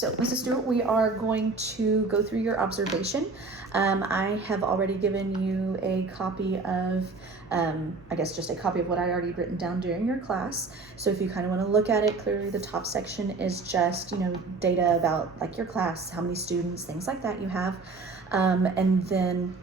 So, Mrs. Stewart, we are going to go through your observation. I have already given you a copy of, I guess just a copy of what I already written down during your class. So if you kind of want to look at it, clearly the top section is just, data about like your class, how many students, things like that you have. And then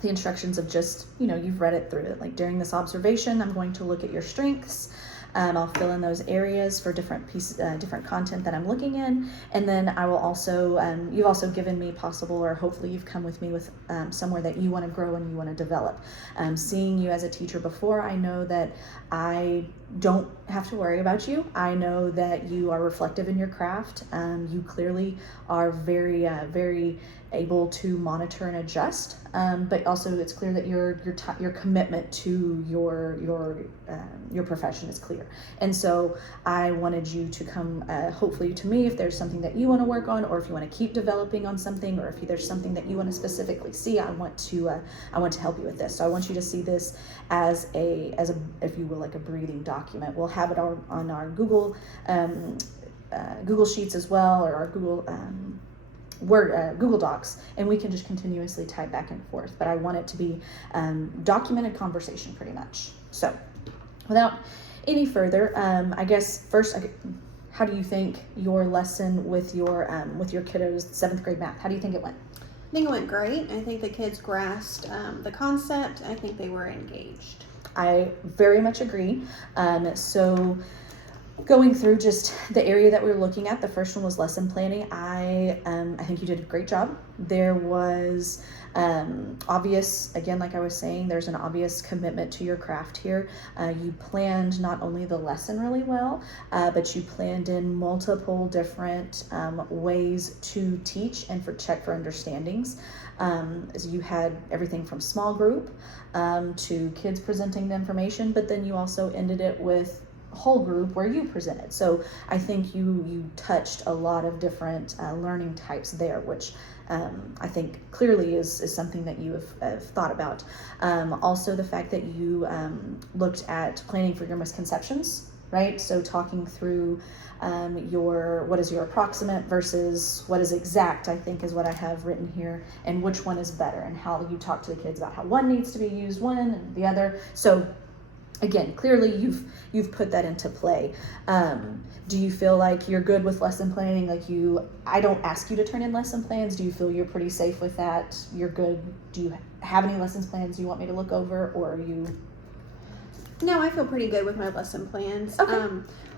the instructions of just, you've read it through it. Like during this observation, I'm going to look at your strengths. I'll fill in those areas for different pieces, different content that I'm looking in, and then I will also, you've also given me possible, or hopefully you've come with me with somewhere that you want to grow and you want to develop. Seeing you as a teacher before, I know that I don't have to worry about you. I know that you are reflective in your craft. You clearly are very, very able to monitor and adjust, but also it's clear that your commitment to your profession is clear. And so I wanted you to come, hopefully to me, if there's something that you want to work on, or if you want to keep developing on something, or if there's something that you want to specifically see, I want to help you with this. So I want you to see this as a, if you will, like a breathing document. We'll have it on our Google Sheets as well, or our Google Docs, and we can just continuously type back and forth. But I want it to be documented conversation pretty much. So without any further, I guess first, how do you think your lesson with your kiddos, 7th grade math, how do you think it went? I think it went great. I think the kids grasped the concept. I think they were engaged. I very much agree. So going through just the area that we were looking at, the first one was lesson planning. I think you did a great job. There was obvious, again, like I was saying, there's an obvious commitment to your craft here. You planned not only the lesson really well, but you planned in multiple different ways to teach and check for understandings. So you had everything from small group to kids presenting the information, but then you also ended it with whole group where you presented. So I think you touched a lot of different learning types there, which I think clearly is something that you have thought about. Also the fact that you looked at planning for your misconceptions, right? So talking through what is your approximate versus what is exact, I think is what I have written here, and which one is better, and how you talk to the kids about how one needs to be used one and the other. So again, clearly you've put that into play. Do you feel like you're good with lesson planning? I don't ask you to turn in lesson plans. Do you feel you're pretty safe with that? You're good? Do you have any lessons plans you want me to look over, or are you? No, I feel pretty good with my lesson plans. Okay.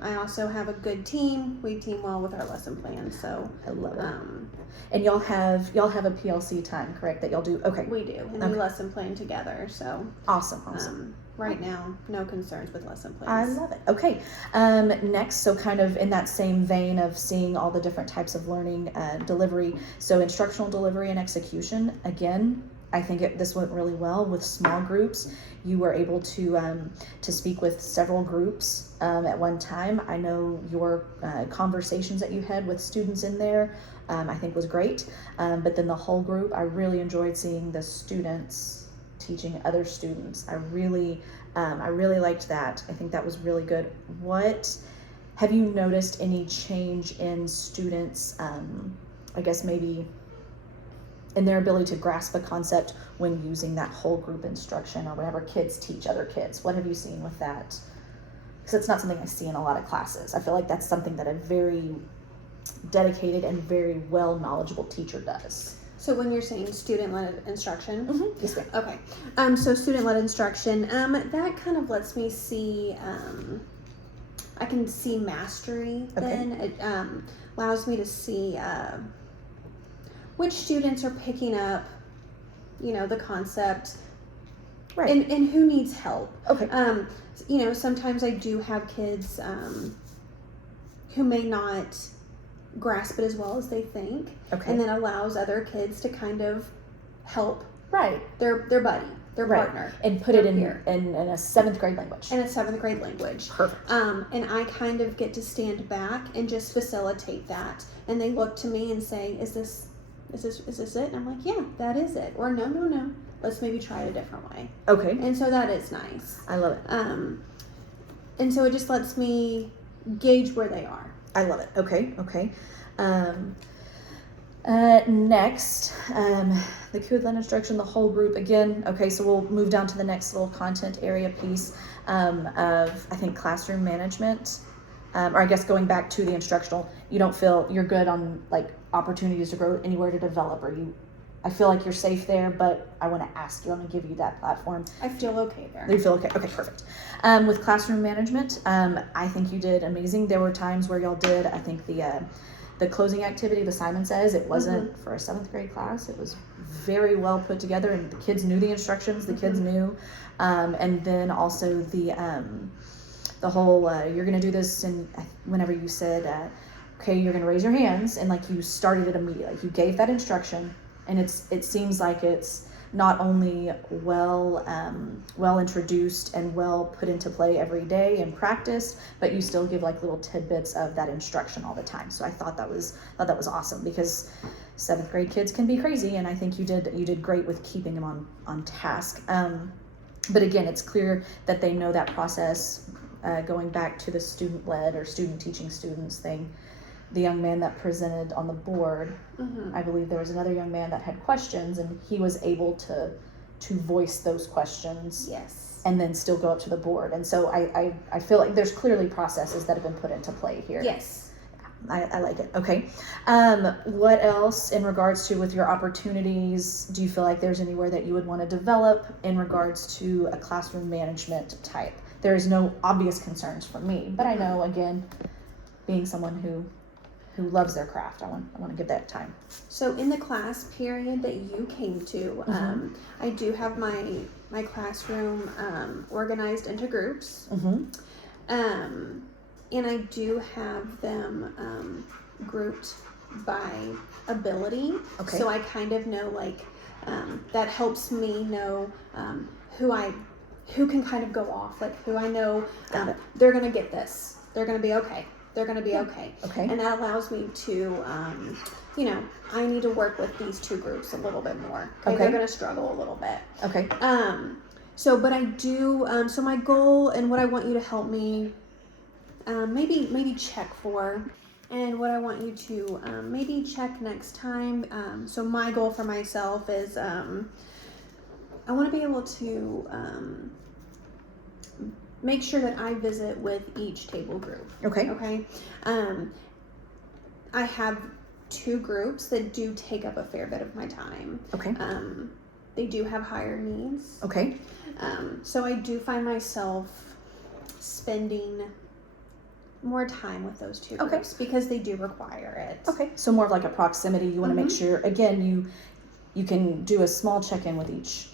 I also have a good team. We team well with our lesson plans, so I love it. And y'all have a PLC time, correct? That y'all do? Okay. We do, and we lesson plan together. So awesome. Right now, no concerns with lesson I plans. love it. Okay. Next, so kind of in that same vein of seeing all the different types of learning delivery, so instructional delivery and execution, again, I think this went really well with small groups. You were able to speak with several groups at one time. I know your conversations that you had with students in there, I think was great. But then the whole group, I really enjoyed seeing the students teaching other students. I really liked that. I think that was really good. What have you noticed any change in students, I guess maybe in their ability to grasp a concept when using that whole group instruction, or whenever kids teach other kids? What have you seen with that? Because it's not something I see in a lot of classes. I feel like that's something that a very dedicated and very well knowledgeable teacher does. So when you're saying student-led instruction? Mm-hmm. Yes, ma'am. Okay. So student-led instruction, that kind of lets me see, I can see mastery then. It allows me to see which students are picking up, the concept, Right. and who needs help. Okay. Sometimes I do have kids who may not grasp it as well as they think, Okay. and then allows other kids to kind of help Right. their buddy, their Right. partner, And put it in peer. in a 7th grade language. In a 7th grade language. Perfect. And I kind of get to stand back and just facilitate that, and they look to me and say, is this it? And I'm like, yeah, that is it. Or no, let's maybe try it a different way. Okay. And so that is nice. I love it. And so it just lets me gauge where they are. I love it. Okay. Next, the Q with Lead instruction, the whole group again. Okay, so we'll move down to the next little content area piece of, I think, classroom management. Or I guess going back to the instructional, you don't feel you're good on like opportunities to grow, anywhere to develop, or I feel like you're safe there, but I want to ask you, I'm going to give you that platform. I feel okay there. You feel okay? Okay, perfect. With classroom management, I think you did amazing. There were times where y'all did, I think the closing activity, the Simon Says, it wasn't for a 7th grade class. It was very well put together, and the kids knew the instructions, the kids knew. And then also the whole, you're going to do this, and whenever you said, okay, you're going to raise your hands, and like you started it immediately. Like you gave that instruction, and it seems like it's not only well introduced and well put into play every day and practiced, but you still give like little tidbits of that instruction all the time. So I thought that was awesome, because 7th grade kids can be crazy, and I think you did great with keeping them on task. But again, it's clear that they know that process. Going back to the student-led or student teaching students thing, the young man that presented on the board, I believe there was another young man that had questions, and he was able to voice those questions. Yes. And then still go up to the board. And so I feel like there's clearly processes that have been put into play here. Yes. I like it. Okay. What else in regards to with your opportunities, do you feel like there's anywhere that you would want to develop in regards to a classroom management type? There is no obvious concerns for me, but I know, again, being someone who loves their craft, I want to give that time. So in the class period that you came to, I do have my classroom organized into groups. And I do have them grouped by ability. Okay. So I kind of know, like, that helps me know who can kind of go off, like who I know they're going to get this. They're going to be okay. They're going to be okay. Okay. And that allows me to, I need to work with these two groups a little bit more. Okay. They're going to struggle a little bit. Okay. But I do, so my goal and what I want you to help me maybe check for, and what I want you to maybe check next time. So my goal for myself is I want to be able to make sure that I visit with each table group. Okay. Okay. I have 2 groups that do take up a fair bit of my time. Okay. They do have higher needs. Okay. So I do find myself spending more time with those 2 groups because they do require it. Okay. So more of like a proximity. You want to make sure, again, you can do a small check-in with each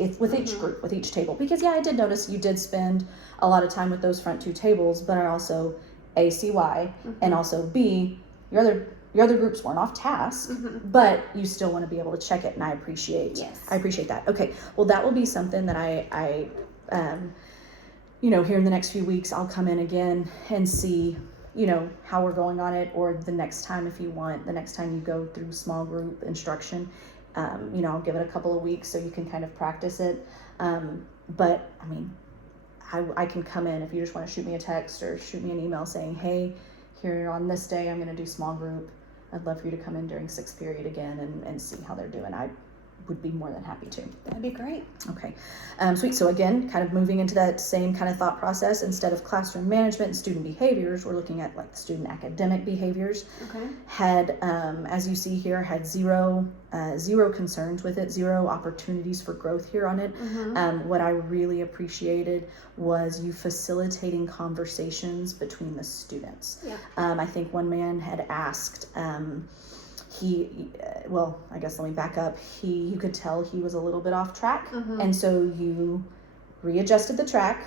group, with each table, because I did notice you did spend a lot of time with those front 2 tables, but I also A, see why, and also B, your other groups weren't off task, but you still want to be able to check it, and I appreciate that. Okay, well, that will be something that I here in the next few weeks, I'll come in again and see, how we're going on it, or the next time, if you want, the next time you go through small group instruction, I'll give it a couple of weeks so you can kind of practice it. But I mean, I can come in if you just want to shoot me a text or shoot me an email saying, hey, here on this day, I'm going to do small group. I'd love for you to come in during 6th period again and see how they're doing. I would be more than happy to. That'd be great. Okay, sweet. So again, kind of moving into that same kind of thought process, instead of classroom management and student behaviors, we're looking at like student academic behaviors. Okay. Had, as you see here, had zero concerns with it, 0 opportunities for growth here on it. What I really appreciated was you facilitating conversations between the students. Yeah. I think one man had asked, I guess let me back up. You could tell he was a little bit off track. And so you readjusted the track.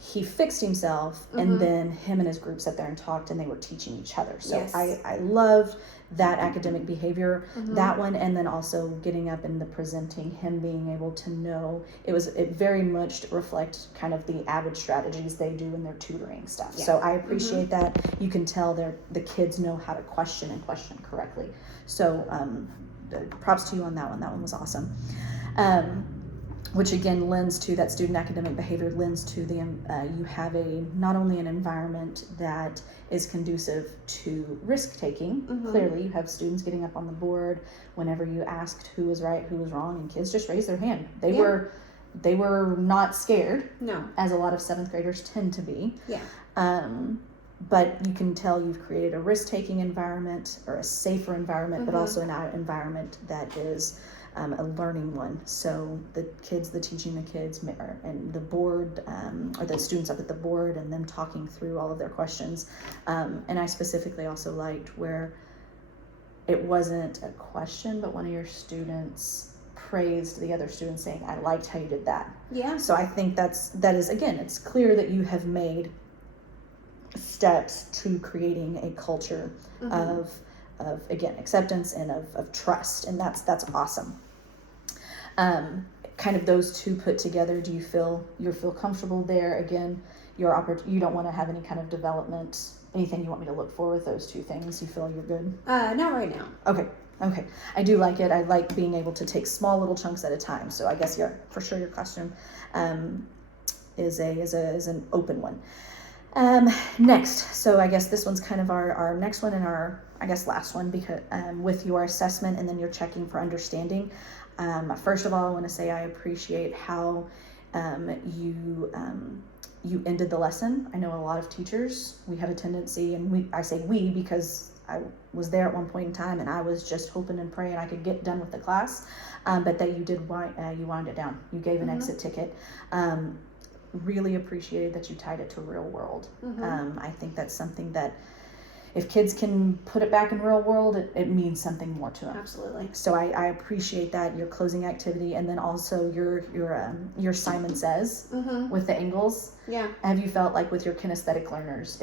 He fixed himself, and then him and his group sat there and talked, and they were teaching each other. So Yes. I loved that academic behavior, that one, and then also getting up and the presenting, him being able to know, it very much reflect kind of the AVID strategies they do in their tutoring stuff. Yeah. So I appreciate that. You can tell the kids know how to question and question correctly. So props to you on that one. That one was awesome. which again lends to that student academic behavior, lends to the you have not only an environment that is conducive to risk taking. Clearly, you have students getting up on the board whenever you asked who was right, who was wrong, and kids just raised their hand. They were not scared. No. As a lot of 7th graders tend to be. Yeah. But you can tell you've created a risk-taking environment, or a safer environment, but also an environment that is a learning one. So the kids, teaching the kids, and the board, or the students up at the board, and them talking through all of their questions. And I specifically also liked where it wasn't a question, but one of your students praised the other students, saying, "I liked how you did that." Yeah. So I think that is, again, it's clear that you have made steps to creating a culture of again, acceptance and of trust, and that's awesome. Kind of those two put together, do you feel comfortable there? Again, you don't want to have any kind of development, anything you want me to look for with those two things? You feel you're good? Not right now. Okay. I do like it. I like being able to take small little chunks at a time. So I guess for sure your classroom is an open one. Next, so I guess this one's kind of our next one, and our, I guess, last one, because with your assessment and then you're checking for understanding. First of all, I want to say I appreciate how you ended the lesson. I know a lot of teachers, we have a tendency, and I say we because I was there at one point in time, and I was just hoping and praying I could get done with the class, but that you did you wound it down. You gave an exit ticket. Really appreciated that you tied it to real world. I think that's something that if kids can put it back in real world, it means something more to them. Absolutely. So I appreciate that, your closing activity, and then also your Simon Says with the angles. Yeah. Have you felt like with your kinesthetic learners,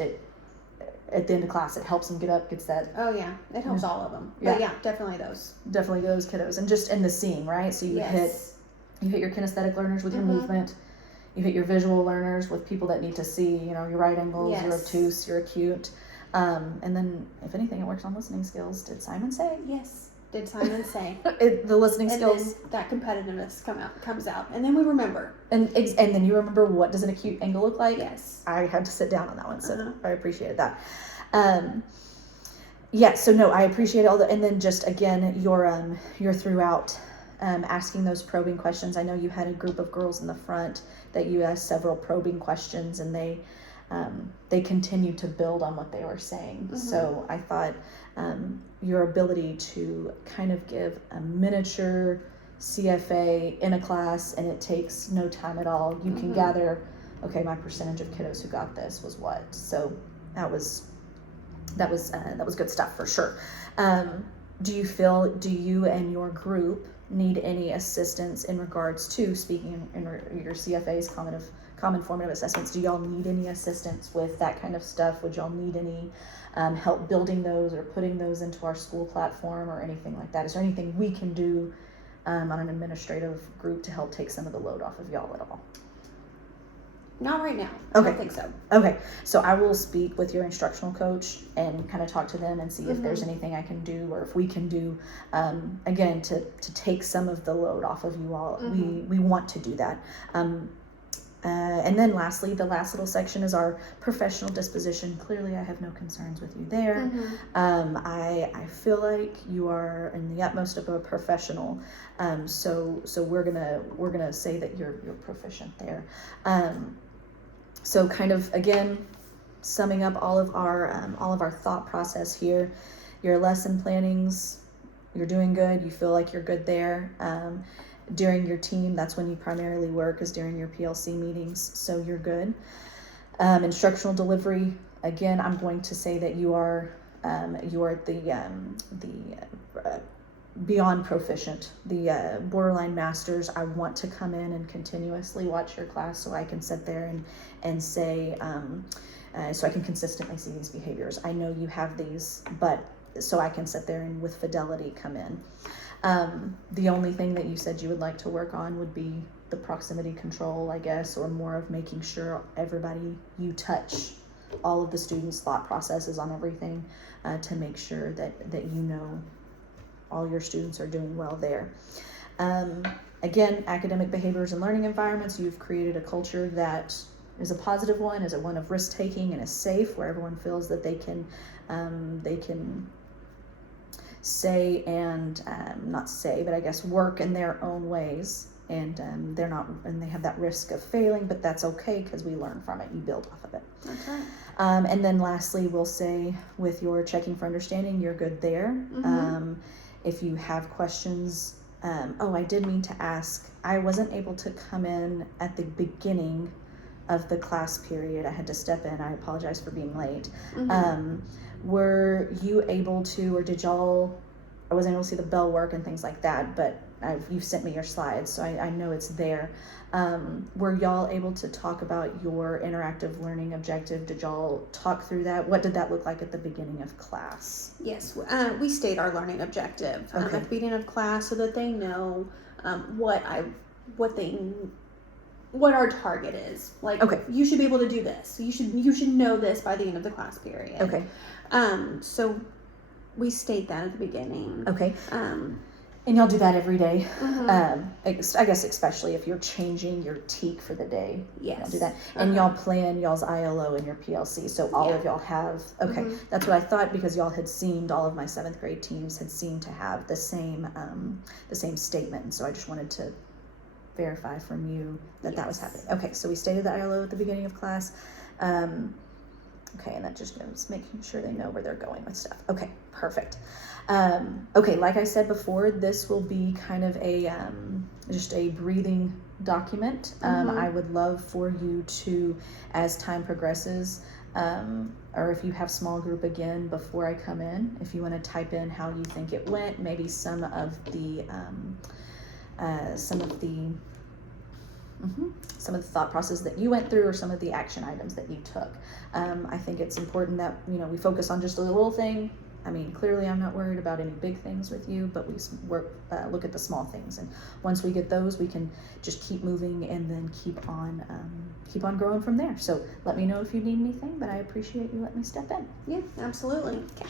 at the end of class, it helps them get up, gets that? Oh yeah, it helps all of them. Yeah. But yeah, definitely those. Definitely those kiddos, and just in the seeing, right? So you hit your kinesthetic learners with your movement. You hit your visual learners with people that need to see, your right angles, you're obtuse, you're acute. And then, if anything, it works on listening skills. Did Simon say? Yes. Did Simon say? The listening skills. And then that competitiveness comes out. And then we remember. And then you remember, what does an acute angle look like? Yes. I had to sit down on that one, so I appreciated that. So no, I appreciate all that. And then just, again, your throughout asking those probing questions. I know you had a group of girls in the front that you asked several probing questions, and they continued to build on what they were saying. So I thought your ability to kind of give a miniature CFA in a class, and it takes no time at all. You can gather, okay, my percentage of kiddos who got this was what. So that was good stuff for sure. Do you and your group need any assistance in regards to speaking in your CFAs, common formative assessments? Do y'all need any assistance with that kind of stuff? Would y'all need any help building those or putting those into our school platform or anything like that? Is there anything we can do on an administrative group to help take some of the load off of y'all at all? Not right now. Okay. I don't think so. Okay, so I will speak with your instructional coach and kind of talk to them and see if there's anything I can do, or if we can do, again, to take some of the load off of you all. We want to do that. And then lastly, the last little section is our professional disposition. Clearly, I have no concerns with you there. I feel like you are in the utmost of a professional. So we're gonna say that you're proficient there. So kind of, again, summing up all of our thought process here, your lesson plannings, you're doing good. You feel like you're good there. During your team, that's when you primarily work, is during your PLC meetings. So you're good. Instructional delivery, again, I'm going to say that you are the beyond proficient, the borderline masters. I want to come in and continuously watch your class so I can sit there and say, so I can consistently see these behaviors. I know you have these, but so I can sit there and with fidelity come in. The only thing that you said you would like to work on would be the proximity control, I guess, or more of making sure you touch all of the students' thought processes on everything, to make sure that all your students are doing well there. Again, academic behaviors and learning environments, you've created a culture that is a positive one, is a one of risk taking and is safe, where everyone feels that they can say and not say, but I guess work in their own ways, and they're not, and they have that risk of failing, but that's okay because we learn from it. You build off of it. That's right. And then lastly, we'll say with your checking for understanding, you're good there. If you have questions, I did mean to ask, I wasn't able to come in at the beginning of the class period. I had to step in. I apologize for being late. Were you able to, or did y'all, I wasn't able to see the bell work and things like that, but you've sent me your slides, so I know it's there. Were y'all able to talk about your interactive learning objective? Did y'all talk through that? What did that look like at the beginning of class? Yes, we state our learning objective Okay. at the beginning of class so that they know what our target is. Like, Okay. you should be able to do this. You should know this by the end of the class period. Okay. So we state that at the beginning. Okay. And y'all do that every day. Mhm. I guess especially if you're changing your TEAC for the day. Yes. Y'all do that. And y'all plan y'all's ILO and your PLC. So all of y'all have, okay. That's what I thought, because y'all had seemed, all of my 7th grade teams had seemed to have the same statement. And so I just wanted to verify from you that that was happening. Okay. So we stated the ILO at the beginning of class. Okay, and that just goes making sure they know where they're going with stuff. Okay, perfect. Okay, like I said before, this will be kind of a just a breathing document. I would love for you to, as time progresses, or if you have small group again before I come in, if you want to type in how you think it went, maybe some of the thought process that you went through, or some of the action items that you took. I think it's important that, we focus on just a little thing. I mean, clearly I'm not worried about any big things with you, but we look at the small things. And once we get those, we can just keep moving and then keep on growing from there. So let me know if you need anything, but I appreciate you letting me step in. Yeah, absolutely. Okay.